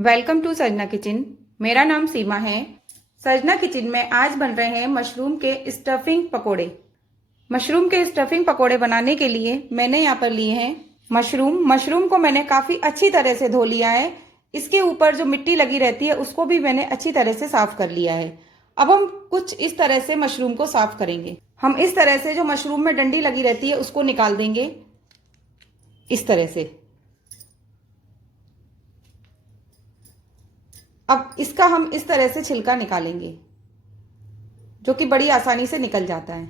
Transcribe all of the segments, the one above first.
Welcome to सजना kitchen. मेरा नाम सीमा है। सजना किचन में आज बन रहे हैं मशरूम के स्टफिंग पकोड़े। मशरूम के स्टफिंग पकोड़े बनाने के लिए मैंने यहाँ पर लिए हैं मशरूम को मैंने काफ़ी अच्छी तरह से धो लिया है। इसके ऊपर जो मिट्टी लगी रहती है उसको भी मैंने अच्छी तरह से साफ कर लिया है। अब हम कुछ इस तरह से मशरूम को साफ करेंगे। हम इस तरह से जो मशरूम में डंडी लगी रहती है उसको निकाल देंगे इस तरह से। अब इसका हम इस तरह से छिलका निकालेंगे जो कि बड़ी आसानी से निकल जाता है।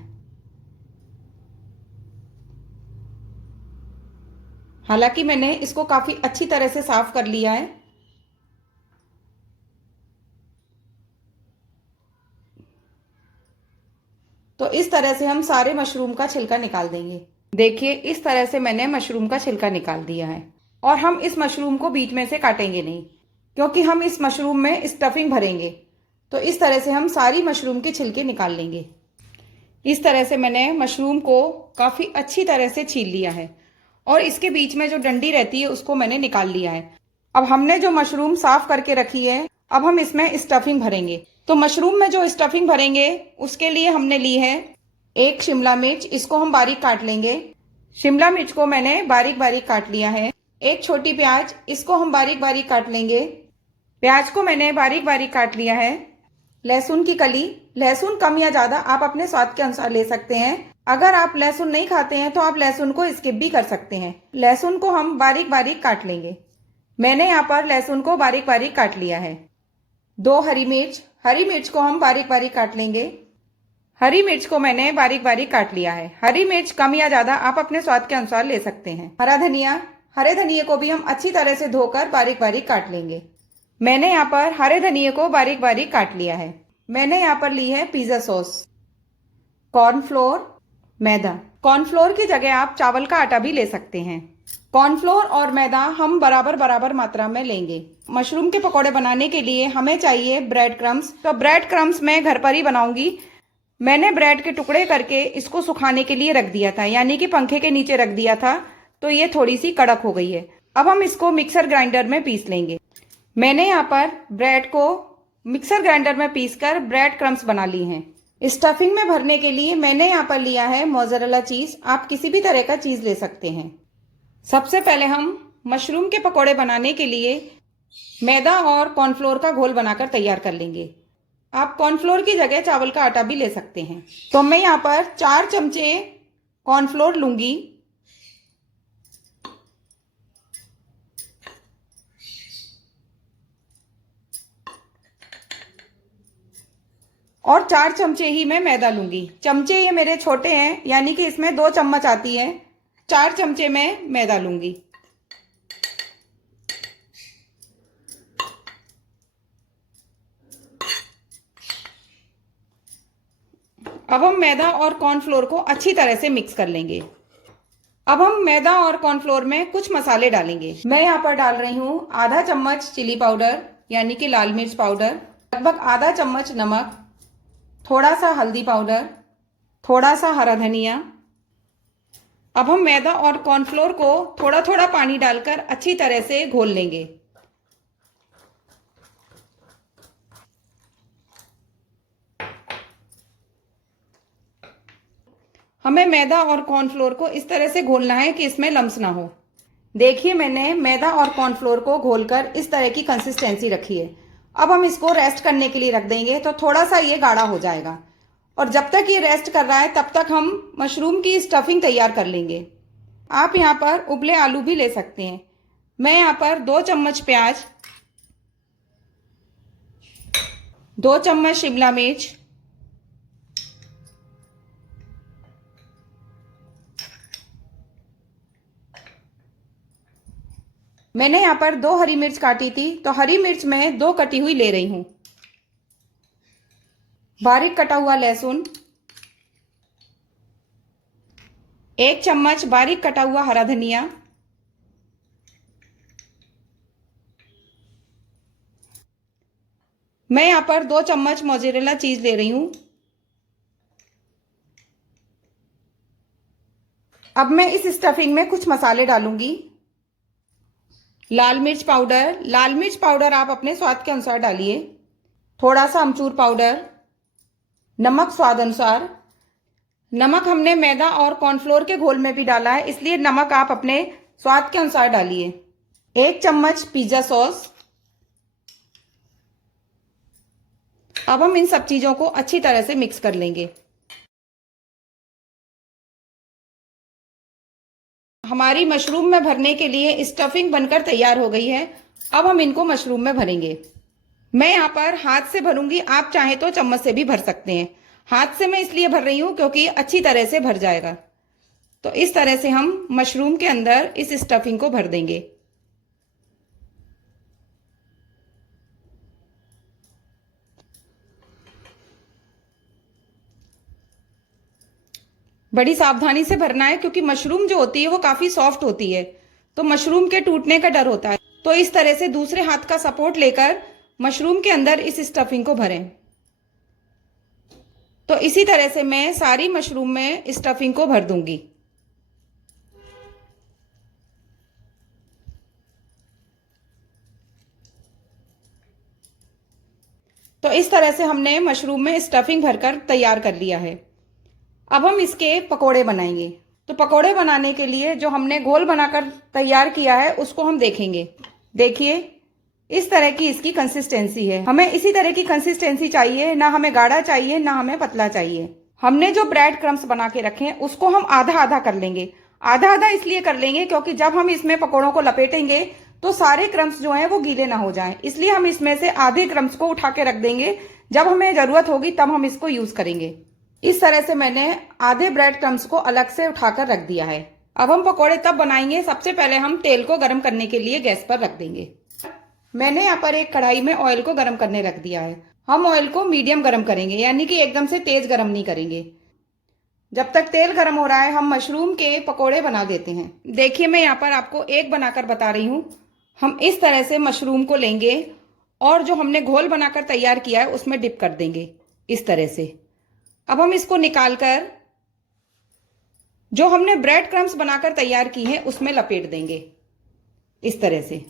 हालांकि मैंने इसको काफी अच्छी तरह से साफ कर लिया है। तो इस तरह से हम सारे मशरूम का छिलका निकाल देंगे। देखिए इस तरह से मैंने मशरूम का छिलका निकाल दिया है। और हम इस मशरूम को बीच में से काटेंगे नहीं, क्योंकि हम इस मशरूम में स्टफिंग भरेंगे। तो इस तरह से हम सारी मशरूम के छिलके निकाल लेंगे। इस तरह से मैंने मशरूम को काफ़ी अच्छी तरह से छील लिया है और इसके बीच में जो डंडी रहती है उसको मैंने निकाल लिया है। अब हमने जो मशरूम साफ करके रखी है, अब हम इसमें स्टफिंग भरेंगे। तो मशरूम में जो स्टफिंग भरेंगे उसके लिए हमने ली है एक शिमला मिर्च। इसको हम बारीक काट लेंगे। शिमला मिर्च को मैंने बारीक बारीक काट लिया है। एक छोटी प्याज, इसको हम बारीक बारीक काट लेंगे। प्याज को मैंने बारीक बारीक काट लिया है। लहसुन की कली, लहसुन कम या ज्यादा आप अपने स्वाद के अनुसार ले सकते हैं। अगर आप लहसुन नहीं खाते हैं तो आप लहसुन को स्किप भी कर सकते हैं। लहसुन को हम बारीक बारीक काट लेंगे। मैंने यहाँ पर लहसुन को बारीक बारीक काट लिया है। 2 हरी मिर्च, हरी मिर्च को हम बारीक बारीक काट लेंगे। हरी मिर्च को मैंने बारीक बारीक काट लिया है। हरी मिर्च कम या ज्यादा आप अपने स्वाद के अनुसार ले सकते हैं। हरा धनिया, हरे धनिये को भी हम अच्छी तरह से धोकर बारीक बारीक काट लेंगे। मैंने यहाँ पर हरे धनिये को बारीक बारीक काट लिया है। मैंने यहाँ पर ली है पिज्जा सॉस, कॉर्नफ्लोर, मैदा। कॉर्नफ्लोर की जगह आप चावल का आटा भी ले सकते हैं। कॉर्नफ्लोर और मैदा हम बराबर बराबर मात्रा में लेंगे। मशरूम के पकोड़े बनाने के लिए हमें चाहिए ब्रेड क्रम्स। तो ब्रेड क्रम्स मैं घर पर ही बनाऊंगी। मैंने ब्रेड के टुकड़े करके इसको सुखाने के लिए रख दिया था, यानी कि पंखे के नीचे रख दिया था, तो ये थोड़ी सी कड़क हो गई है। अब हम इसको मिक्सर ग्राइंडर में पीस लेंगे। मैंने यहाँ पर ब्रेड को मिक्सर ग्राइंडर में पीसकर ब्रेड क्रम्स बना ली हैं। स्टफिंग में भरने के लिए मैंने यहाँ पर लिया है मोज़रेला चीज। आप किसी भी तरह का चीज ले सकते हैं। सबसे पहले हम मशरूम के पकोड़े बनाने के लिए मैदा और कॉर्नफ्लोर का घोल बनाकर तैयार कर लेंगे। आप कॉर्नफ्लोर की जगह चावल का आटा भी ले सकते हैं। तो मैं यहाँ पर 4 चमचे कॉर्नफ्लोर लूंगी और 4 चमचे ही मैं मैदा लूंगी। चमचे ये मेरे छोटे हैं, यानी कि इसमें 2 चम्मच आती है। 4 चमचे मैं मैदा लूंगी। अब हम मैदा और कॉर्नफ्लोर को अच्छी तरह से मिक्स कर लेंगे। अब हम मैदा और कॉर्नफ्लोर में कुछ मसाले डालेंगे। मैं यहाँ पर डाल रही हूँ आधा चम्मच चिली पाउडर, यानी कि लाल मिर्च पाउडर, लगभग आधा चम्मच नमक, थोड़ा सा हल्दी पाउडर, थोड़ा सा हरा धनिया। अब हम मैदा और कॉर्नफ्लोर को थोड़ा थोड़ा पानी डालकर अच्छी तरह से घोल लेंगे। हमें मैदा और कॉर्नफ्लोर को इस तरह से घोलना है कि इसमें लम्स ना हो। देखिए मैंने मैदा और कॉर्नफ्लोर को घोलकर इस तरह की कंसिस्टेंसी रखी है। अब हम इसको रेस्ट करने के लिए रख देंगे, तो थोड़ा सा ये गाढ़ा हो जाएगा। और जब तक ये रेस्ट कर रहा है तब तक हम मशरूम की स्टफिंग तैयार कर लेंगे। आप यहाँ पर उबले आलू भी ले सकते हैं। मैं यहाँ पर 2 चम्मच प्याज, 2 चम्मच शिमला मिर्च, मैंने यहाँ पर 2 हरी मिर्च काटी थी, तो हरी मिर्च मैं 2 कटी हुई ले रही हूँ। बारीक कटा हुआ लहसुन, 1 चम्मच बारीक कटा हुआ हरा धनिया, मैं यहाँ पर 2 चम्मच मोज़रेला चीज ले रही हूँ। अब मैं इस स्टफिंग में कुछ मसाले डालूंगी। लाल मिर्च पाउडर आप अपने स्वाद के अनुसार डालिए। थोड़ा सा अमचूर पाउडर, नमक स्वाद अनुसार। नमक हमने मैदा और कॉर्नफ्लोर के घोल में भी डाला है, इसलिए नमक आप अपने स्वाद के अनुसार डालिए। 1 चम्मच पिज्जा सॉस। अब हम इन सब चीजों को अच्छी तरह से मिक्स कर लेंगे। हमारी मशरूम में भरने के लिए स्टफिंग बनकर तैयार हो गई है। अब हम इनको मशरूम में भरेंगे। मैं यहाँ पर हाथ से भरूंगी, आप चाहें तो चम्मच से भी भर सकते हैं। हाथ से मैं इसलिए भर रही हूं क्योंकि अच्छी तरह से भर जाएगा। तो इस तरह से हम मशरूम के अंदर इस स्टफिंग को भर देंगे। बड़ी सावधानी से भरना है क्योंकि मशरूम जो होती है वो काफी सॉफ्ट होती है, तो मशरूम के टूटने का डर होता है। तो इस तरह से दूसरे हाथ का सपोर्ट लेकर मशरूम के अंदर इस स्टफिंग को भरें। तो इसी तरह से मैं सारी मशरूम में स्टफिंग को भर दूंगी। तो इस तरह से हमने मशरूम में स्टफिंग भरकर तैयार कर लिया है। अब हम इसके पकोड़े बनाएंगे। तो पकोड़े बनाने के लिए जो हमने घोल बनाकर तैयार किया है उसको हम देखेंगे। देखिए, इस तरह की इसकी कंसिस्टेंसी है। हमें इसी तरह की कंसिस्टेंसी चाहिए, ना हमें गाढ़ा चाहिए ना हमें पतला चाहिए। हमने जो ब्रेड क्रम्स बना के रखे हैं उसको हम आधा आधा कर लेंगे। आधा आधा इसलिए कर लेंगे क्योंकि जब हम इसमें पकोड़ों को लपेटेंगे तो सारे क्रम्स जो हैं वो गीले ना हो जाएं, इसलिए हम इसमें से आधे क्रम्स को उठा के रख देंगे। जब हमें जरूरत होगी तब हम इसको यूज करेंगे। इस तरह से मैंने आधे ब्रेड क्रम्स को अलग से उठाकर रख दिया है। अब हम पकोड़े तब बनाएंगे, सबसे पहले हम तेल को गर्म करने के लिए गैस पर रख देंगे। मैंने यहाँ पर एक कढ़ाई में ऑयल को गर्म करने रख दिया है। हम ऑयल को मीडियम गर्म करेंगे, यानी कि एकदम से तेज गर्म नहीं करेंगे। जब तक तेल गर्म हो रहा है हम मशरूम के पकोड़े बना देते हैं। देखिए, मैं यहाँ पर आपको एक बनाकर बता रही हूँ। हम इस तरह से मशरूम को लेंगे और जो हमने घोल बनाकर तैयार किया है उसमें डिप कर देंगे इस तरह से। अब हम इसको निकालकर जो हमने ब्रेड क्रम्स बनाकर तैयार की है उसमें लपेट देंगे इस तरह से।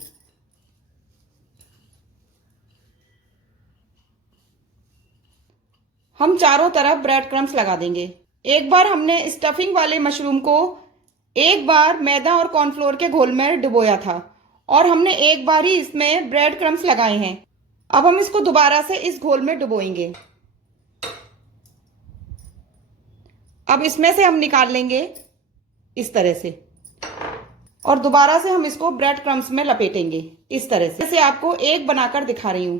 हम चारों तरफ ब्रेड क्रम्स लगा देंगे। एक बार हमने स्टफिंग वाले मशरूम को एक बार मैदा और कॉर्नफ्लोर के घोल में डुबोया था और हमने एक बार ही इसमें ब्रेड क्रम्स लगाए हैं। अब हम इसको दोबारा से इस घोल में डुबोएंगे। अब इसमें से हम निकाल लेंगे इस तरह से और दोबारा से हम इसको ब्रेड क्रम्स में लपेटेंगे इस तरह से। जैसे आपको एक बनाकर दिखा रही हूं।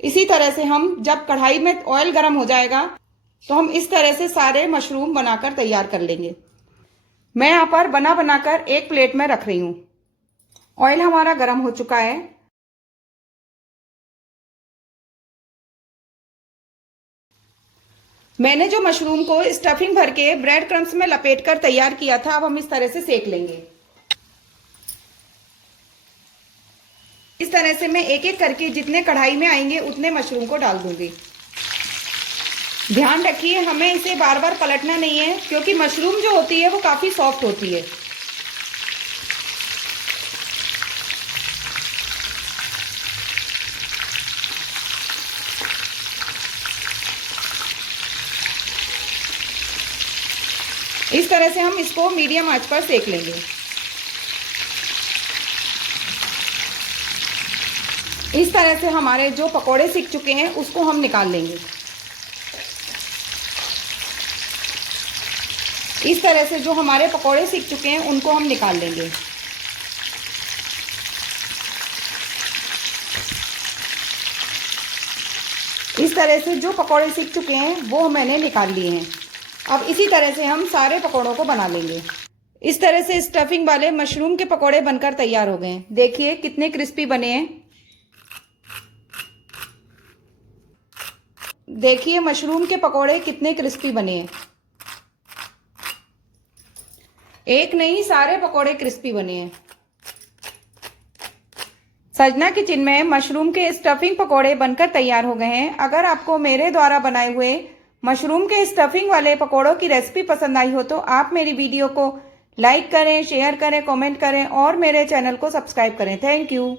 इसी तरह से हम जब कढ़ाई में ऑयल गर्म हो जाएगा तो हम इस तरह से सारे मशरूम बनाकर तैयार कर लेंगे। मैं यहाँ पर बनाकर एक प्लेट में रख रही हूं। ऑयल हमारा गर्म हो चुका है। मैंने जो मशरूम को स्टफिंग भर के ब्रेड क्रम्स में लपेटकर तैयार किया था, अब हम इस तरह से सेक लेंगे। इस तरह से मैं एक एक करके जितने कढ़ाई में आएंगे उतने मशरूम को डाल दूंगी। ध्यान रखिए, हमें इसे बार बार पलटना नहीं है क्योंकि मशरूम जो होती है वो काफी सॉफ्ट होती है। इस तरह से हम इसको मीडियम आंच पर सेक लेंगे। इस तरह से हमारे जो पकोड़े सिक चुके हैं उसको हम निकाल लेंगे। इस तरह से जो हमारे पकोड़े सिक चुके हैं उनको हम निकाल लेंगे। इस तरह से जो पकोड़े सिक चुके हैं वो मैंने निकाल लिए हैं। अब इसी तरह से हम सारे पकोड़ों को बना लेंगे। इस तरह से स्टफिंग वाले मशरूम के पकोड़े बनकर तैयार हो गए हैं। देखिए कितने क्रिस्पी बने हैं। देखिए मशरूम के पकोड़े कितने क्रिस्पी बने हैं। एक नहीं, सारे पकोड़े क्रिस्पी बने हैं। सजना किचन में मशरूम के स्टफिंग पकोड़े बनकर तैयार हो गए हैं। अगर आपको मेरे द्वारा बनाए हुए मशरूम के स्टफिंग वाले पकोड़ों की रेसिपी पसंद आई हो तो आप मेरी वीडियो को लाइक करें, शेयर करें, कमेंट करें और मेरे चैनल को सब्सक्राइब करें। Thank you.